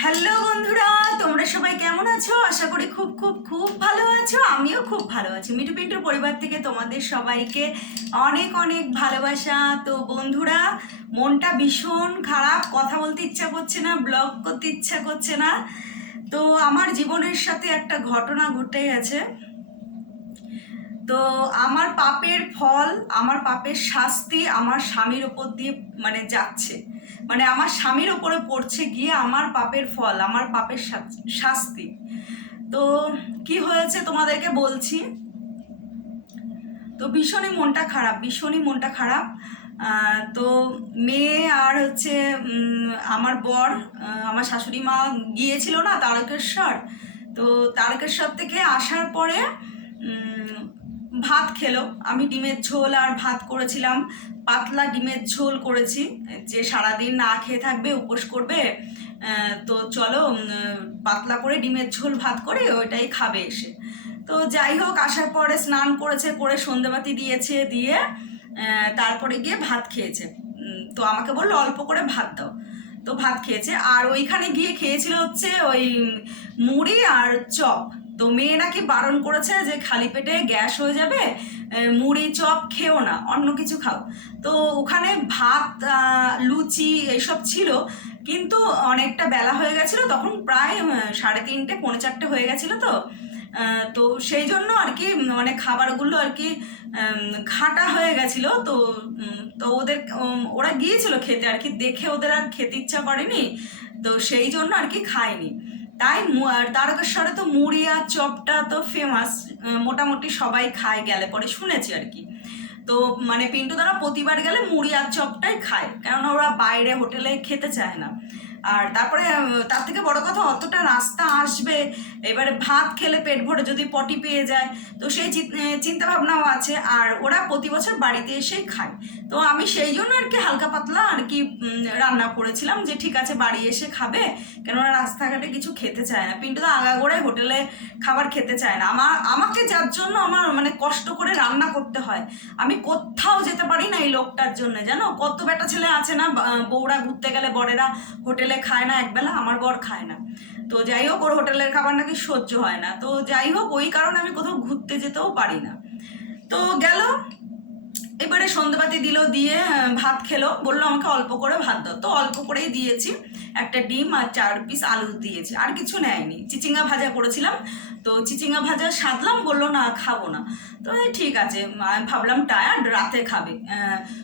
Hello বন্ধুরা, তোমরা সবাই কেমন আছো? আশা করি খুব খুব খুব ভালো আছো। আমিও খুব ভালো আছি। মিঠু পিন্টুর পরিবার থেকে তোমাদের সবাইকে অনেক অনেক ভালোবাসা। তো বন্ধুরা, মনটা ভীষণ খারাপ। কথা বলতে ইচ্ছা করছে না ব্লগ করতে ইচ্ছা করছে না। তো আমার জীবনের সাথে একটা ঘটনা ঘটে গেছে। তো আমার পাপের ফল, আমার পাপের শাস্তি আমার স্বামীর ওপর দিয়ে মানে যাচ্ছে। মানে আমার স্বামীর ওপরে পড়ছে গিয়ে আমার পাপের ফল, আমার পাপের শাস্তি। তো কি হয়েছে তোমাদেরকে বলছি? তো ভীষণই মনটা খারাপ, ভীষণই মনটা খারাপ। তো মেয়ে আর হচ্ছে আমার বর আমার শাশুড়ি মা গিয়েছিল না তারকেশ্বর। তো তারকেশ্বর থেকে আসার পরে ভাত খেলো। আমি ডিমের ঝোল আর ভাত করেছিলাম। পাতলা ডিমের ঝোল করেছি। যে সারাদিন না খেয়ে থাকবে, উপোস করবে তো চলো পাতলা করে ডিমের ঝোল, ভাত করে ওইটাই খাবে এসে। তো যাই হোক, আসার পরে স্নান করেছে, করে সন্ধেবাতি দিয়েছে, দিয়ে তারপরে গিয়ে ভাত খেয়েছে। তো আমাকে বলল, অল্প করে ভাত দাও। তো ভাত খেয়েছে। আর ওইখানে গিয়ে খেয়েছিল হচ্ছে ওই মুড়ি আর চপ। তো মেয়ে নাকি বারণ করেছে যে খালি পেটে গ্যাস হয়ে যাবে মুড়ি, চপ, খেও না, অন্য কিছু খাও। তো ওখানে ভাত লুচি এইসব ছিল, কিন্তু অনেকটা বেলা হয়ে গেছিল, তখন প্রায় সাড়ে তিনটে, পৌনে চারটে হয়ে গেছিল তো। তো সেই জন্য আর কি মানে খাবারগুলো আর কি ঘাটা হয়ে গেছিল। তো তো ওদের ওরা গিয়েছিল খেতে, আর কি দেখে ওদের আর খেতে ইচ্ছা করেনি, তো সেই জন্য আর কি খায়নি। তাই তারকেশ্বরে তো মুড়িয়া চপটা তো ফেমাস মোটামুটি সবাই খায় গেলে পরে, শুনেছি আর কি। তো মানে পিন্টু তারা প্রতিবার গেলে মুড়ি আর চপটাই খায়, কেননা ওরা বাইরে হোটেলে খেতে চায় না। আর তারপরে তার থেকে বড় কথা অতটা রাস্তা আসবে, এবারে ভাত খেলে পেট ভরে যদি পটি পেয়ে যায়, তো সেই চিন্তা ভাবনাও আছে। আর ওরা প্রতি বছর বাড়িতে এসেই খায়। তো আমি সেই জন্য আর কি হালকা পাতলা আর কি রান্না করেছিলাম যে ঠিক আছে বাড়ি এসে খাবে, কেননা রাস্তাঘাটে কিছু খেতে চায় না। পিন্টু তো আগাগোড়ায় হোটেলে খাবার খেতে চায় না। আমার আমাকে যার জন্য আমার মানে কষ্ট করে রান্না করতে হয়, আমি কোথাও যেতে পারি না এই লোকটার জন্য। জানো? কত বেটা ছেলে আছে না বউরা ঘুরতে গেলে বরেরা হোটেলে খায় না, একবেলা আমার বর খায় না। তো যাই হোক, ওর হোটেলের খাবার নাকি সহ্য হয় না। তো যাই হোক, ওই কারণে আমি কোথাও ঘুরতে যেতেও পারি না। তো গেল, এবারে সন্ধ্যেবাতি দিল, দিয়ে ভাত খেলো। বলল আমাকে অল্প করে ভাত দাও। তো অল্প করেই দিয়েছি। একটা ডিম আর চার পিস আলু দিয়েছে। আর কিছু নেয়নি। চিচিঙ্গা ভাজা করেছিলাম। তো চিচিঙ্গা ভাজা সাধলাম, বলল, না, খাব না। তো ঠিক আছে ভাবলাম, টায়ার্ড, রাতে খাবে।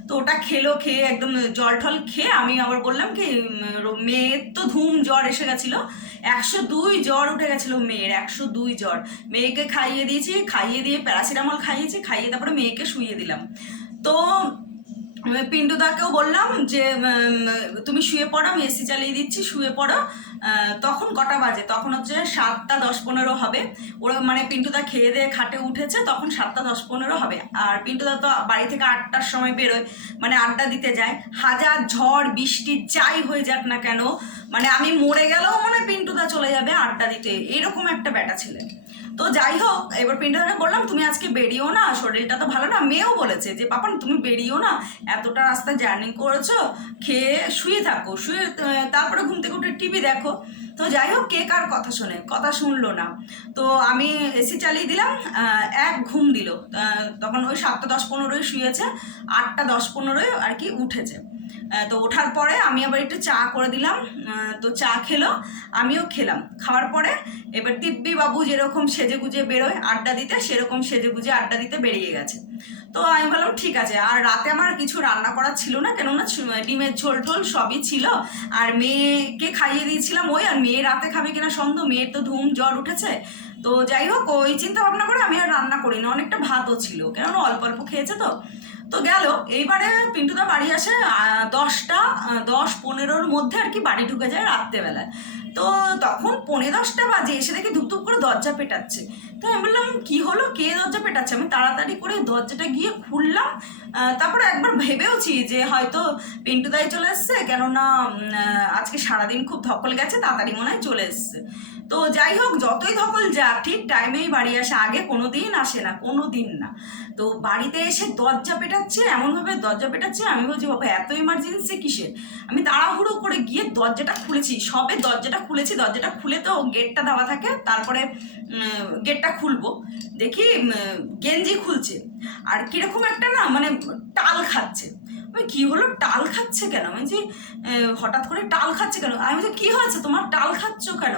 তো ওটা খেলো, খেয়ে একদম জল টল খেয়ে আমি আবার বললাম কি মেয়ের তো ধুম জ্বর এসে গেছিল। একশো দুই জ্বর উঠে গেছিল মেয়ের, একশো দুই জ্বর। মেয়েকে খাইয়ে দিয়েছি, খাইয়ে দিয়ে প্যারাসিটামল খাইয়েছি, খাইয়ে তারপরে মেয়েকে শুইয়ে দিলাম। তো উম, পিন্টুদাকেও বললাম যে তুমি শুয়ে পড়ো আমি এসি চালিয়ে দিচ্ছি শুয়ে পড়ো। তখন কটা বাজে? তখন হচ্ছে সাতটা দশ পনেরো হবে। ওরা মানে পিন্টুদা খেয়ে দিয়ে খাটে উঠেছে তখন সাতটা দশ পনেরো হবে। আর পিন্টুদা তো বাড়ি থেকে আটটার সময় বেরোয় মানে আড্ডা দিতে যায়। হাজার ঝড় বৃষ্টি যাই হয়ে যাক না কেন মানে আমি মরে গেলেও মনে পিন্টুদা চলে যাবে আড্ডা দিতে। এরকম একটা ব্যাটা ছেলে। তো যাই হোক, এবার পিন্টুদাকে বললাম, তুমি আজকে বেরিয়েও না, শরীরটা তো ভালো না। মেয়েও বলেছে যে পাপান তুমি বেরিয়েও না, এতটা রাস্তা জার্নি করেছ, খেয়ে শুয়ে থাকো, শুয়ে তারপরে ঘুম থেকে উঠে টিভি দেখো। তো যাই হোক, কে কার কথা শোনে, কথা শুনলো না। তো আমি এসি চালিয়ে দিলাম এক ঘুম দিল তখন ওই সাতটা দশ পনেরোই শুয়েছে, আটটা দশ পনেরোই আর কি উঠেছে। তো ওঠার পরে আমি আবার একটু চা করে দিলাম। তো চা খেলো, আমিও খেলাম। খাওয়ার পরে এবার দিব্যি বাবু যেরকম সেজে গুজে বেরোয়, আড্ডা দিতে সেরকম সেজে গুজে আড্ডা দিতে বেরিয়ে গেছে। তো আমি বললাম, ঠিক আছে, আর রাতে আমার কিছু রান্না করা ছিল না, কেননা ডিমের ঝোল টোল সবই ছিল। আর মেয়েকে খাইয়ে দিয়েছিলাম ওই, আর মেয়ে রাতে খাবে কিনা সন্দেহ, মেয়ের তো ধুম জ্বর উঠেছে। তো যাই হোক, ওই চিন্তা ভাবনা করে আমি আর রান্না করি না অনেকটা ভাতও ছিল। কেননা অল্প অল্প খেয়েছে তো। তো গেল, এইবারে পিন্টুদা বাড়ি আসে দশটা দশ পনেরোর মধ্যে আর কি বাড়ি ঢুকে যায় রাত্রেবেলায়। তো তখন পৌনে দশটা বাজে, এসে দেখে ধুপ করে দরজা পেটাচ্ছে। তো আমি বললাম, কি হলো? কে দরজা পেটাচ্ছে? আমি তাড়াতাড়ি করে দরজাটা গিয়ে খুললাম। তারপরে একবার ভেবেওছি যে হয়তো পিন্টু পিন্টুদাই চলে এসছে, কেননা আজকে সারাদিন খুব ধকল গেছে, তাড়াতাড়ি মনে হয় চলে এসছে। তো যাই হোক, যতই ধকল যাক, ঠিক টাইমেই বাড়ি আসে আগে কোনো দিন আসে না কোনো দিন না। তো বাড়িতে এসে দরজা পেটাচ্ছে, এমনভাবে দরজা পেটাচ্ছে, আমি বলছি, বাবা, এত ইমার্জেন্সি কিসের? আমি তাড়াহুড়ো করে গিয়ে দরজাটা খুলেছি। সবে দরজাটা খুলেছি, দরজাটা খুলে তো গেটটা দেওয়া থাকে, তারপরে গেটটা খুলবো। দেখি গেঞ্জি খুলছে। আর কীরকম একটা না মানে টাল খাচ্ছে। আমি কি হলো? টাল খাচ্ছে কেন? আমি যে হঠাৎ করে টাল খাচ্ছে কেন? আমি বলছি, কি হয়েছে? তোমার টাল খাচ্ছ কেন?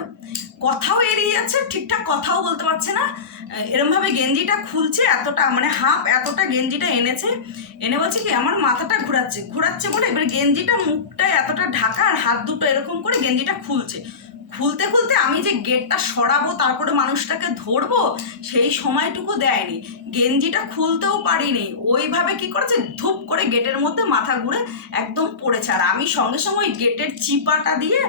কথাও এড়িয়ে যাচ্ছে, ঠিকঠাক কথাও বলতে পারছে না। এরমভাবে গেঞ্জিটা খুলছে, এতটা মানে হাফ, এতটা গেঞ্জিটা এনেছে। এনে বলছে কি, আমার মাথাটা ঘোরাচ্ছে। ঘোরাচ্ছে বলে, এবার গেঞ্জিটা মুখটা এতটা ঢাকা আর হাত দুটো এরকম করে গেঞ্জিটা খুলছে। খুলতে খুলতে আমি যে গেটটা সরাবো, তারপরে মানুষটাকে ধরবো, সেই সময়টুকু দেয়নি। গেঞ্জিটা খুলতেও পারিনি। ওইভাবে কি করেছে? ধূপ করে গেটের মধ্যে মাথা ঘুরে একদম পড়েছে। আর আমি সঙ্গে সঙ্গে ওই গেটের চিপাটা দিয়ে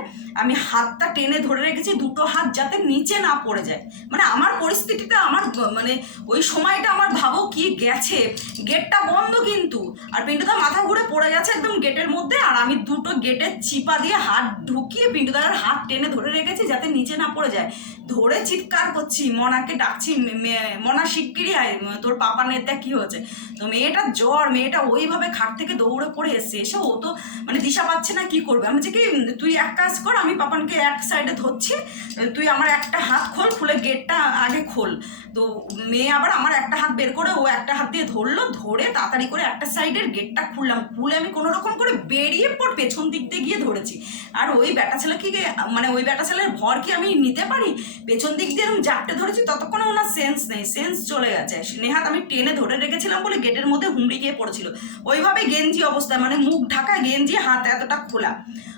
আমি হাতটা টেনে ধরে রেখেছি, দুটো হাত যাতে নিচে না পড়ে যায়। মানে আমার পরিস্থিতিটা আমার মানে ওই সময়টা আমার ভাবো কি গেছে। গেটটা বন্ধ কিন্তু। আর পিন্টুদা মাথা ঘুরে পড়ে গেছে একদম গেটের মধ্যে, আর আমি দুটো গেটের চিপা দিয়ে হাত ঢুকিয়ে পিন্টুদার হাত টেনে ধরে রেখেছি যাতে নিচে না পড়ে যায়। ধরে চিৎকার করছি, মনাকে ডাকছি মনা শিগগিরই আয়, তোর পাপানের দেখ কি হয়েছে। তো মেয়েটার জ্বর, মেয়েটা ওইভাবে খাট থেকে দৌড়ে পড়ে এসছে, এসে ও তো মানে দিশা পাচ্ছে না, কি করবে? আমি কি, তুই এক কাজ কর, আমি পাপানকে এক সাইডে ধরছি, তুই আমার একটা হাত খোল, খুলে গেটটা আগে খোল। তো মেয়ে আবার আমার একটা হাত বের করে, ও একটা হাত দিয়ে ধরলো, ধরে তাড়াতাড়ি করে একটা সাইডের গেটটা খুললাম। খুলে আমি কোনো রকম করে বেরিয়ে পর পেছন দিক দিয়ে গিয়ে ধরেছি। আর ওই ব্যাটা ছেলে কি মানে ওই ব্যাটা ছেলের ভর কি আমি নিতে পারি? পেছন দিক দিয়ে এরকম জাপটে ধরেছি, ততক্ষণে ওনার সেন্স নেই সেন্স চলে গেছে। নেহাত আমি টেনে ধরে রেখেছিলাম বলে গেটের মধ্যে হুমড়ি গিয়ে পড়েছিল। ওইভাবে গেঞ্জি অবস্থায় মানে মুখ ঢাকা গেঞ্জি, হাত এতটা খোলা।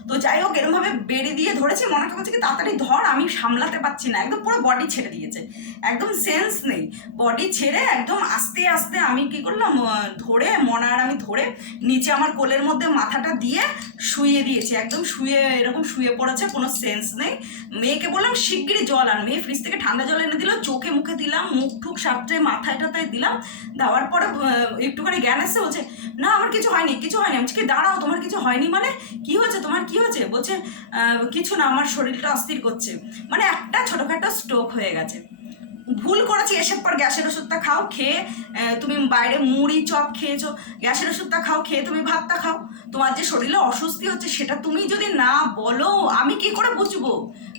তো যাই হোক এরমভাবে বেড়ে দিয়ে ধরেছি, মনে করছে কি তাড়াতাড়ি ধর, আমি সামলাতে পারছি না। একদম পুরো বডি ছেড়ে দিয়েছে। একদম সেন্স নেই। বডি ছেড়ে একদম আস্তে আস্তে আমি কি করলাম ধরে, মনার আমি ধরে, নিচে আমার কোলের মধ্যে মাথাটা দিয়ে শুয়ে দিয়েছি, একদম শুয়ে, এরকম শুয়ে পড়েছে, কোনো সেন্স নেই। মেয়েকে বললাম, শিগগিরই জল আন। মেয়ে ফ্রিজ থেকে ঠান্ডা জল এনে দিল, চোখে মুখে দিলাম, মুখ টুক সাপটে, মাথায় টাথায় দিলাম। দেওয়ার পরে একটুখানি জ্ঞান এসে বলছে, না, আমার কিছু হয়নি কিছু হয়নি। আমি কি, দাঁড়াও, তোমার কিছু হয়নি মানে? কি হয়েছে, তোমার কি হয়েছে? বলছে কিছু না, আমার শরীরটা অস্থির করছে। মানে একটা ছোটোখাটো স্ট্রোক হয়ে গেছে। ভুল করেছি, এসব পর গ্যাসের ওষুধটা খাও, খেয়ে তুমি বাইরে মুড়ি, চপ খেয়েছো, গ্যাসের ওষুধটা খাও, খেয়ে তুমি ভাতটা খাও। তোমার যে শরীরে অস্বস্তি হচ্ছে সেটা তুমি যদি না বলো, আমি কি করে বুঝব?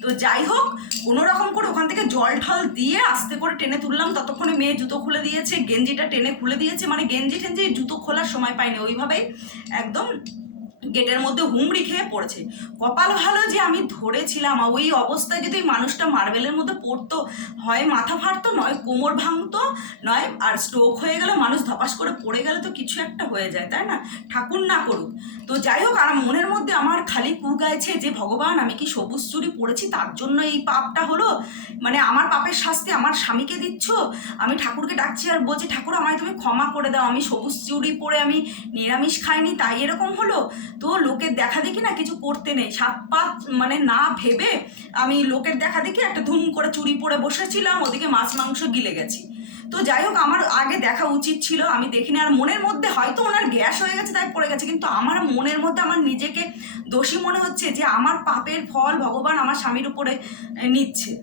তো যাই হোক, কোনো রকম করে ওখান থেকে জল ঠল দিয়ে আস্তে করে টেনে তুললাম। ততক্ষণে মেয়ে জুতো খুলে দিয়েছে, গেঞ্জিটা টেনে খুলে দিয়েছে। মানে গেঞ্জি টেঞ্জি জুতো খোলার সময় পাইনি, ওইভাবেই একদম গেটের মধ্যে হুমড়ি খেয়ে পড়েছে। কপাল ভালো যে আমি ধরেছিলাম ওই অবস্থায় যদি মানুষটা মার্বেলের মধ্যে পড়তো, হয় মাথা ফাটতো, নয় কোমর ভাঙতো, নয় আর স্ট্রোক হয়ে গেলে মানুষ ধপাস করে পড়ে গেলে তো কিছু একটা হয়ে যায়, তাই না? ঠাকুর না করুক। তো যাই হোক, আর মনের মধ্যে আমার খালি কু গাইছে যে, ভগবান, আমি কি সবুজ চুরি পড়েছি? তার জন্য এই পাপটা হলো? মানে আমার পাপের শাস্তি আমার স্বামীকে দিচ্ছ? আমি ঠাকুরকে ডাকছি আর বলছি, ঠাকুর, আমায় তুমি ক্ষমা করে দাও। আমি সবুজ চুরি পরে আমি নিরামিষ খাইনি, তাই এরকম হলো? তো লোকের দেখা দেখি না কিছু করতে নেই। সাত পাত মানে না ভেবে আমি লোকের দেখা দেখি একটা ধুম করে চুরি পরে বসেছিলাম, ওদিকে মাছ মাংস গিলে গেছি। তো যাই হোক, আমার আগে দেখা উচিত ছিল, আমি দেখিনি। আর মনের মধ্যে হয়তো ওনার গ্যাস হয়ে গেছে, তাই পড়ে গেছে। কিন্তু আমার মনের মধ্যে আমার নিজেকে দোষী মনে হচ্ছে যে, আমার পাপের ফল ভগবান আমার স্বামীর উপরে নিচ্ছে।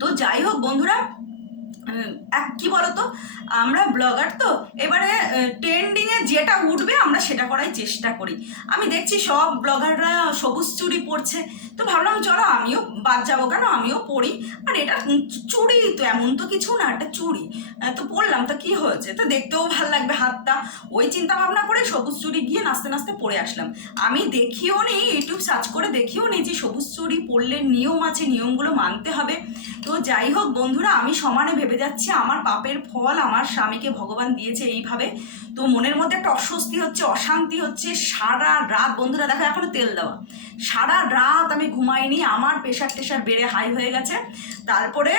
তো যাই হোক, বন্ধুরা কি বলতো? আমরা ব্লগার তো, এবারে ট্রেন্ডিংয়ে যেটা উঠবে আমরা সেটা করার চেষ্টা করি। আমি দেখছি সব ব্লগাররা সবুজ চুরি পরছে তো ভাবলাম চলো আমিও বাদ যাব কেন? আমিও পড়ি। আর এটা চুড়ি তো এমন তো কিছু না, এটা চুড়ি তো পড়লাম, তো কি হয়েছে? তো দেখতেও ভালো লাগবে হাতটা। ওই চিন্তা ভাবনা করে সবুজ চুড়ি গিয়ে নাচতে নাচতে পরে আসলাম। আমি দেখিও নি, ইউটিউব সার্চ করে দেখিও নি যে সবুজ চুড়ি পরলে নিয়ম আছে, নিয়মগুলো মানতে হবে। তো যাই হোক বন্ধুরা, আমি সমানে ভেবে যাচ্ছি, আমার পাপের ফল আমার স্বামীকে ভগবান দিয়েছে এইভাবে। তো মনের মধ্যে একটা অস্বস্তি হচ্ছে, অশান্তি হচ্ছে। সারা রাত, বন্ধুরা দেখো, এখনও তেল দেওয়া। সারা রাত আমি ঘুমাইনি আমার প্রেশার টেশার বেড়ে হাই হয়ে গেছে। তারপরে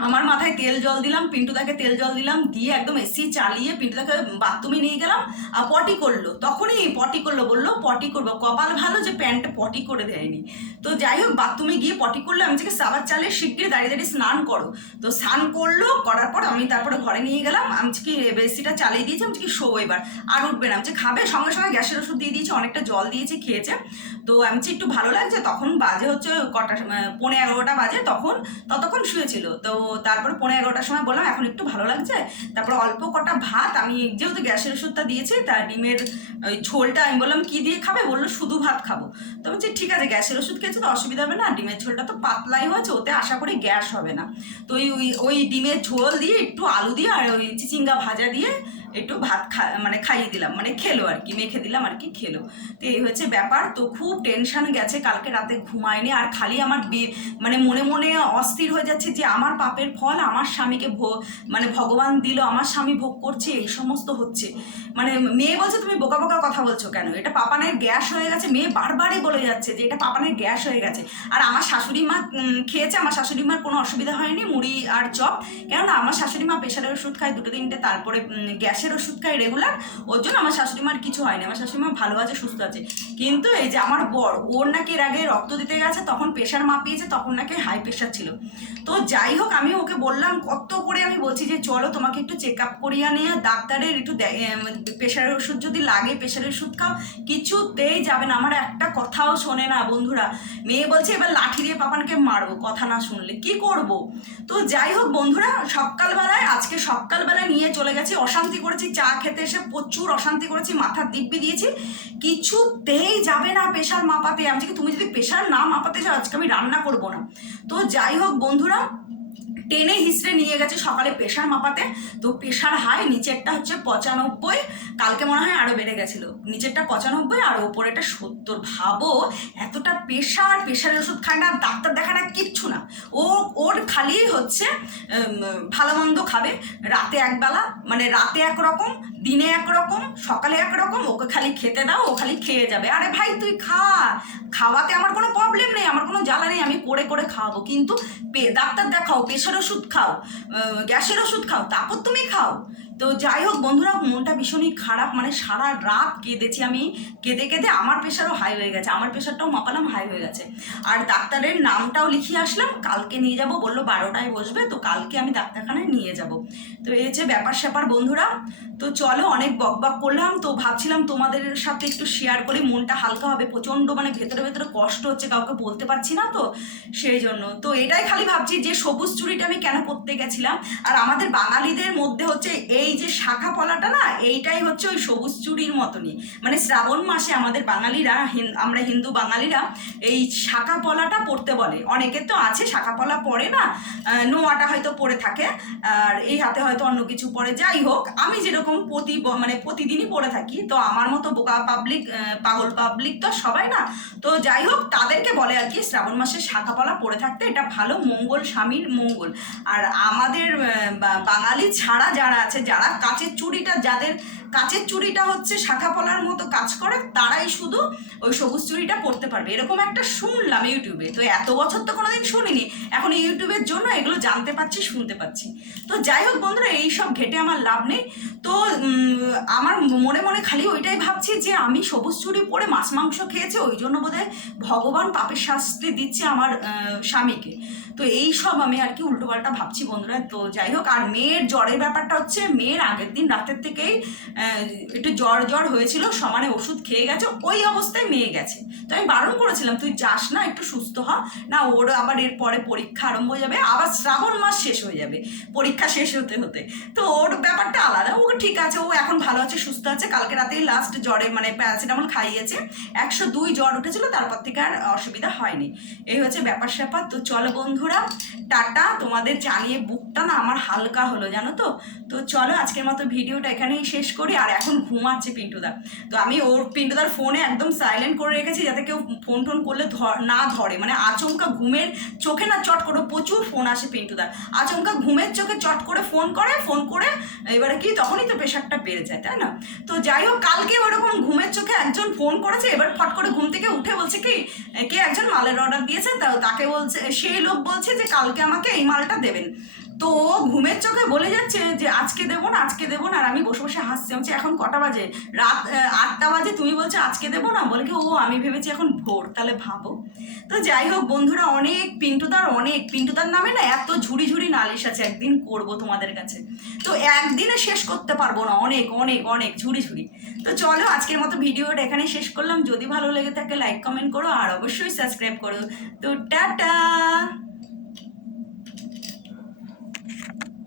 আমার মাথায় তেল জল দিলাম, পিন্টুদাকে তেল জল দিলাম, দিয়ে একদম এসি চালিয়ে পিন্টুদাকে বাথরুমে নিয়ে গেলাম, আর পটি করল। তখনই পটি করল, বলল পটি করব। কপাল ভালো যে প্যান্টটা পটি করে দেয়নি। তো যাই হোক বাথরুমে গিয়ে পটি করল আমি থেকে সাবার চালিয়ে শিগগিরি দাঁড়িয়ে দাঁড়িয়ে স্নান করো। তো স্নান করল, করার পর আমি তারপরে ঘরে নিয়ে গেলাম, আমি কি এসিটা চালিয়ে দিয়েছি? আমি কি শো এবার, আর উঠবে না। আমি খাবে? সঙ্গে সঙ্গে গ্যাসের ওষুধ দিয়ে দিয়েছি, অনেকটা জল দিয়েছি, খেয়েছে। তো আমি যে একটু ভালো লাগছে? তখন বাজে হচ্ছে কটা সময়- পৌনে এগারোটা বাজে, তখন, ততক্ষণ শুয়েছিল। তো তারপর পনেরো এগারোটার সময় বললাম, এখন একটু ভালো লাগছে? তারপর অল্প কটা ভাত, আমি যেহেতু গ্যাসের ওষুধটা দিয়েছি, তা ডিমের ওই ঝোলটা আমি বললাম, কি দিয়ে খাবে? বলল, শুধু ভাত খাব। তো বলছি, ঠিক আছে, গ্যাসের ওষুধ খেয়েছে তো, অসুবিধা হবে না ডিমের ঝোলটা তো পাতলাই হয়েছে, ওতে আশা করি গ্যাস হবে না। তো ওই, ওই- ওই ডিমের ঝোল দিয়ে একটু আলু দিয়ে আর ওই চিচিঙ্গা ভাজা দিয়ে একটু ভাত খা মানে খাইয়ে দিলাম মানে খেলো আর কি মেখে দিলাম আর কি খেলো। তো এই হচ্ছে ব্যাপার তো খুব টেনশন গেছে কালকে রাতে ঘুমায়নি আর খালি আমার মানে মনে মনে অস্থির হয়ে যাচ্ছে যে আমার পাপের ফল আমার স্বামীকে মানে ভগবান দিল আমার স্বামী ভোগ করছে এই সমস্ত হচ্ছে। মানে মেয়ে বলছে তুমি বোকা বোকা কথা বলছো কেন? এটা পাপানের গ্যাস হয়ে গেছে। মেয়ে বারবারই বলে যাচ্ছে যে এটা পাপানের গ্যাস হয়ে গেছে। আর আমার শাশুড়ি মা খেয়েছে আমার শাশুড়ি মার কোনো অসুবিধা হয়নি মুড়ি আর চপ। কেননা আমার শাশুড়ি মা প্রেশারের ওষুধ খায় দুটো তিনটে তারপরে উম, গ্যাসের ওষুধ খায় রেগুলার ওর জন্য আমার শাশুড়ি মার কিছু হয়নি। আমার শাশুড়ি মা ভালো আছে, সুস্থ আছে। কিন্তু এই যে আমার বর, ওর নাকি এর আগে রক্ত দিতে গেছে, তখন প্রেশার মাপিয়েছে, তখন নাকি হাই প্রেশার ছিল। তো যাই হোক, আমি ওকে বললাম, কত করে আমি বলছি যে, চলো তোমাকে একটু চেক আপ করিয়ে নিয়ে ডাক্তারের একটু প্রেশারের ওষুধ যদি লাগে প্রেশারের ওষুধ খাও, কিছুতেই যাবে না। আমার একটা কথাও শোনে না বন্ধুরা। মেয়ে বলছে, এবার লাঠি দিয়ে পাপানকে মারবো, কথা না শুনলে, কি করব? তো যাই হোক বন্ধুরা, সকালবেলায়, আজকে সকালবেলায় নিয়ে চলে গেছি অশান্তি করেছি, চা খেতে এসে প্রচুর অশান্তি করেছি, মাথার দিব্যি দিয়েছি। কিছুতেই যাবে না প্রেশার মাপাতে। আমি তুমি যদি প্রেশার না মাপাতে চাও, আজকে আমি রান্না করব না। তো যাই হোক বন্ধুরা টেনে হিসড়ে নিয়ে গেছে সকালে প্রেশার মাপাতে। তো প্রেশার হাই নিচেরটা হচ্ছে পঁচানব্বই। কালকে মনে হয় আরও বেড়ে গেছিল। নিচেরটা পঁচানব্বই আর ওপরেটা সত্তর। ভাবো, এতটা প্রেশার প্রেশারের ওষুধ খায় না ডাক্তার দেখায় না কিচ্ছু না। ও, ওর খালি হচ্ছে ভালো মন্দ খাবে। রাতে একবেলা মানে রাতে একরকম, দিনে একরকম, সকালে একরকম, ওকে খালি খেতে দাও, ও খালি খেয়ে যাবে। আরে ভাই, তুই খা। খাওয়াতে আমার কোনো প্রবলেম নেই, আমার কোনো জ্বালা নেই, আমি করে করে খাওয়াবো। কিন্তু ডাক্তার দেখাও প্রেশার ওষুধ খাও গ্যাসের ওষুধ খাও তারপর তুমি খাও। তো যাই হোক বন্ধুরা, মনটা ভীষণই খারাপ। মানে সারা রাত কেঁদেছি আমি। কেঁদে কেঁদে আমার প্রেশারও হাই হয়ে গেছে। আমার প্রেশারটাও মাপালাম হাই হয়ে গেছে। আর ডাক্তারের নামটাও লিখিয়ে আসলাম। কালকে নিয়ে যাব বলল বারোটায় বসবে, তো কালকে আমি ডাক্তারখানায় নিয়ে যাব। তো এই হচ্ছে ব্যাপার স্যাপার বন্ধুরা। তো চলো অনেক বক বক করলাম। তো ভাবছিলাম তোমাদের সাথে একটু শেয়ার করি। মনটা হালকা হবে, প্রচণ্ড মানে ভেতরে ভেতরে কষ্ট হচ্ছে, কাউকে বলতে পারছি না তো। সেই জন্য। তো এটাই খালি ভাবছি যে সবুজ চুড়িটা আমি কেন পরতে গেছিলাম। আর আমাদের বাঙালিদের মধ্যে হচ্ছে এই যে শাখা পলাটা না, এইটাই হচ্ছে ওই সবুজ চুড়ির মতনই। মানে শ্রাবণ মাসে আমাদের বাঙালিরা আমরা হিন্দু বাঙালিরা এই শাখা পলাটা পরতে বলে। অনেকের তো আছে শাখা পলা পরে না নোয়াটা হয়তো পরে থাকে, আর এই হাতে হয়তো অন্য কিছু পরে যাই হোক, আমি যেরকম প্রতি মানে প্রতিদিনই পরে থাকি, তো আমার মতো বোকা পাবলিক পাগল পাবলিক তো সবাই না। তো যাই হোক, তাদেরকে বলে আর কি, শ্রাবণ মাসে শাখা পলা পরে থাকতে এটা ভালো মঙ্গল স্বামীর মঙ্গল। আর আমাদের বাঙালি ছাড়া যারা আছে যারা কাঁচের চুড়িটা যাদের কাচের চুড়িটা হচ্ছে শাখা পলার মতো কাজ করে, তারাই শুধু ওই সবুজ চুড়িটা পরতে পারবে। এরকম একটা শুনলাম ইউটিউবে। তো এত বছর তো কোনোদিন শুনিনি। এখন ইউটিউবের জন্য এগুলো জানতে পারছি, শুনতে পাচ্ছি তো যাই হোক বন্ধুরা এইসব ঘেটে আমার লাভ নেই। তো আমার মনে মনে খালি ওইটাই ভাবছি যে আমি সবুজ চুড়ি পরে মাছ মাংস খেয়েছি, ওই জন্য বোধহয় ভগবান পাপের শাস্তি দিচ্ছে আমার স্বামীকে। তো এই সব আমি আর কি উল্টোপাল্টা ভাবছি বন্ধুরা। তো যাই হোক, আর মেয়ের জ্বরের ব্যাপারটা হচ্ছে, মেয়ের আগের দিন রাতের থেকেই একটু জ্বর জ্বর হয়েছিল, সমানে ওষুধ খেয়ে গেছে, ওই অবস্থায় মেয়ে গেছে। তো আমি বারণ করেছিলাম, তুই যাস না, একটু সুস্থ হ, না ওর আবার এরপরে পরীক্ষা আরম্ভ হয়ে যাবে, আবার শ্রাবণ মাস শেষ হয়ে যাবে, পরীক্ষা শেষ হতে হতে। তো ওর ব্যাপারটা আলাদা, ও ঠিক আছে, ও এখন ভালো আছে, সুস্থ আছে, কালকে রাতেই লাস্ট জ্বরে মানে প্যারাসিটামল খাইয়েছে, একশো দুই জ্বর উঠেছিল, তারপর থেকে আর অসুবিধা হয়নি। এই হচ্ছে ব্যাপার স্যাপার। তো চলো বন্ধুরা, টাটা, তোমাদের জানিয়ে বুকটা না আমার হালকা হলো, জানো তো? তো চলো আজকের মতো ভিডিওটা এখানেই শেষ করি। আর এখন ঘুমাচ্ছে পিন্টুদা। তো আমি ওর পিন্টুদার ফোনে একদম সাইলেন্ট করে রেখেছি যাতে কেউ ফোন টোন করলে না ধরে। মানে আচমকা ঘুমের চোখে না চট করে, প্রচুর ফোন আসে পিন্টুদার। আচমকা ঘুমের চোখে চট করে ফোন করে ফোন করে এবারে কি তখনই তো প্রেশারটা বেড়ে যায়, তাই না? তো যাই হোক, কালকে ওরকম ঘুমের চোখে একজন ফোন করেছে, এবার ফট করে ঘুম থেকে উঠে বলছে কি, কে একজন মালের অর্ডার দিয়েছে? তাকে বলছে সেই লোক বলছে যে কালকে আমাকে এই মালটা দেবেন। তো ঘুমের চোখে বলে যাচ্ছে যে আজকে দেবো না, আজকে আর আমি বসে বসে হাসছি। আমি এখন কটা বাজে? রাত আটটা বাজে, তুমি বলছো আজকে দেবো না? বলে কি, ও, আমি ভেবেছি এখন ভোর, তাহলে ভাবো। তো যাই হোক বন্ধুরা, অনেক পিন্টুদার অনেক, পিন্টুদার নামে না এত ঝুড়ি ঝুড়ি নালিশ আছে, একদিন করব তোমাদের কাছে। তো একদিনে শেষ করতে পারব না, অনেক অনেক অনেক ঝুড়ি ঝুড়ি। তো চলো, আজকের মতো ভিডিওটা এখানে শেষ করলাম। যদি ভালো লেগে থাকে লাইক কমেন্ট করো, আর অবশ্যই সাবস্ক্রাইব করো। তো টাটা!